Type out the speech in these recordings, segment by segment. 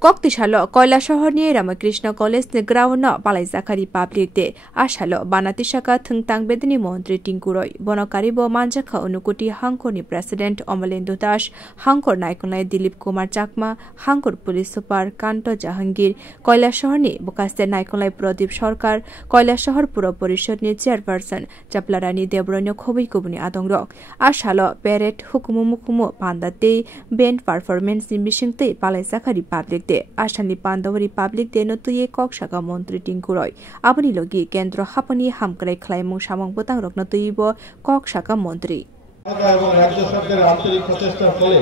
Koktisalo Koilashahorni Ramakrishna College the ground Palaizakari Public Day Ashalo Banatishaka Thungtang Bedni Montri Tinkuroi Bonokaribo Manjaka Unukuti Hankoni President Omalendo Dash Hankor Naikonai Dilip Kumar Chakma Hankor Police Super Kanto Jahangir Koilashahorni Bokaste Naikonai Pradip Sarkar Koilashahor Pura Porishadni Chairperson Chaplarani Debronyo Khobi Kubuni Adongrok Ashalo Peret Hukumukumu Pandate Band Performance in Mishingte Palaizakari Public Ashani Pandawari Public Day no tuye Kokshaka Montri Tinkuroi. Abani logi Kendro Hapani Hamkrai Klaimung Shamang Botang Rok no tuyibo Kokshaka Montri. রাজ্য সরকারের আন্তরিক প্রচেষ্টার ফলে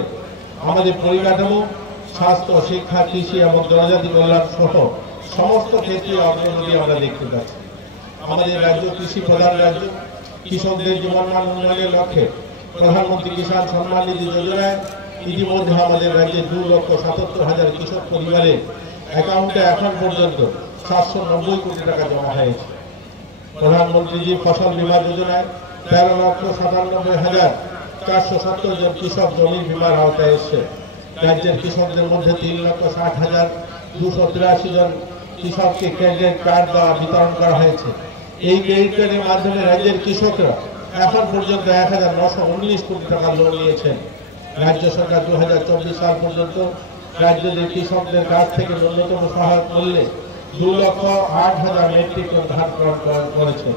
আমাদের পরিকাঠামো স্বাস্থ্য শিক্ষা কৃষি এবং জনজাতি কল্যাণ সহ সমস্ত ক্ষেত্রে অগ্রগতি আমরা দেখতে পাচ্ছি আমাদের রাজ্য কৃষি প্রধান রাজ্য কৃষকদের জীবনমান উন্নয়নের লক্ষ্যে প্রধানমন্ত্রী কিষাণ সম্মান নিধি যোজনায় ইতিমধ্যে আমাদের রাজ্যে 2,77,000 কৃষক পরিবারের অ্যাকাউন্টে এখন পর্যন্ত 790 কোটি টাকা জমা হয়েছে প্রধানমন্ত্রী ফসল বীমা যোজনায় 13,97,470 জন কৃষক জমির বীমার আওতায় এসেছে রাজ্যের কৃষকদের মধ্যে 3,60,283 জন কৃষককে ক্রেডিট কার্ড বিতরণ করা হয়েছে এই ক্রেডিট কার্ডের মাধ্যমে রাজ্যের কৃষকরা এখন পর্যন্ত 1,919 কোটি টাকা লোন নিয়েছেন রাজ্য সরকার 2024 সাল পর্যন্ত রাজ্যের কৃষকদের কাছ থেকে ন্যূনতম সহায়ক মূল্যে 2,08,000 মেট্রিক টন ধান ক্রয় করেছে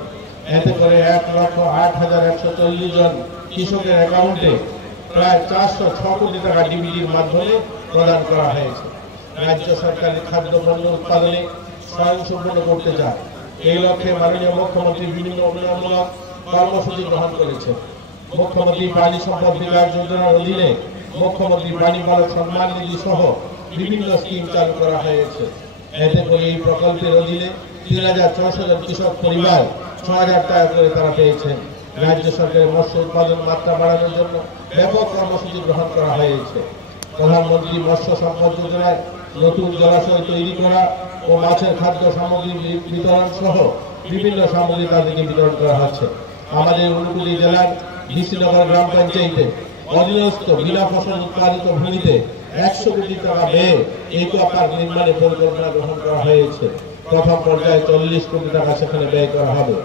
এতে করে 1,08,140 জন কৃষকের অ্যাকাউন্টে প্রায় 406 কোটি টাকা ডিবিটির মাধ্যমে প্রদান করা হয়েছে রাজ্য সরকারের খাদ্যপণ্য উৎপাদনে স্বয়ংসম্পূর্ণ করতে চায় এই লক্ষ্যে মাননীয় মুখ্যমন্ত্রী বিভিন্ন উন্নয়নমূলক কর্মসূচি গ্রহণ করেছেন মুখ্যমন্ত্রী প্রাণী সম্পদ বিকাশ যোজনার অধীনে মুখ্যমন্ত্রী প্রাণী পালক সম্মান নিধি সহ বিভিন্ন স্কিম চালু করা হয়েছে এতে করে এই প্রকল্পের অধীনে 3,600 জন কৃষক পরিবার 6,000 টাকা করে তারা পেয়েছেন রাজ্য সরকারের মৎস্য উৎপাদন মাত্রা বাড়ানোর জন্য ব্যাপক কর্মসূচি গ্রহণ করা হয়েছে প্রধানমন্ত্রী মৎস্য সম্পদ যোজনায় নতুন জলাশয় তৈরি করা ও মাছের খাদ্য সামগ্রী বিতরণ সহ বিভিন্ন সামগ্রী তাদেরকে বিতরণ করা হচ্ছে আমাদের ঊনকোটি জেলার ডিসিনগর গ্রাম পঞ্চায়েতে অধীনস্থ বিনা ফসল উৎপাদিত ভূমিতে 100 কোটি টাকা ব্যয়ে একুয়া পার্ক নির্মাণের পরিকল্পনা গ্রহণ করা হয়েছে প্রথম পর্যায়ে 40 কোটি টাকা সেখানে ব্যয় করা হবে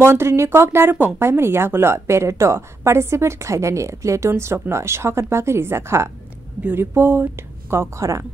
Montri ni kok narupong paimani yagulo pereto participate khlainani platoon strokno shokat bagari zakha Bureau Report Kok Khorang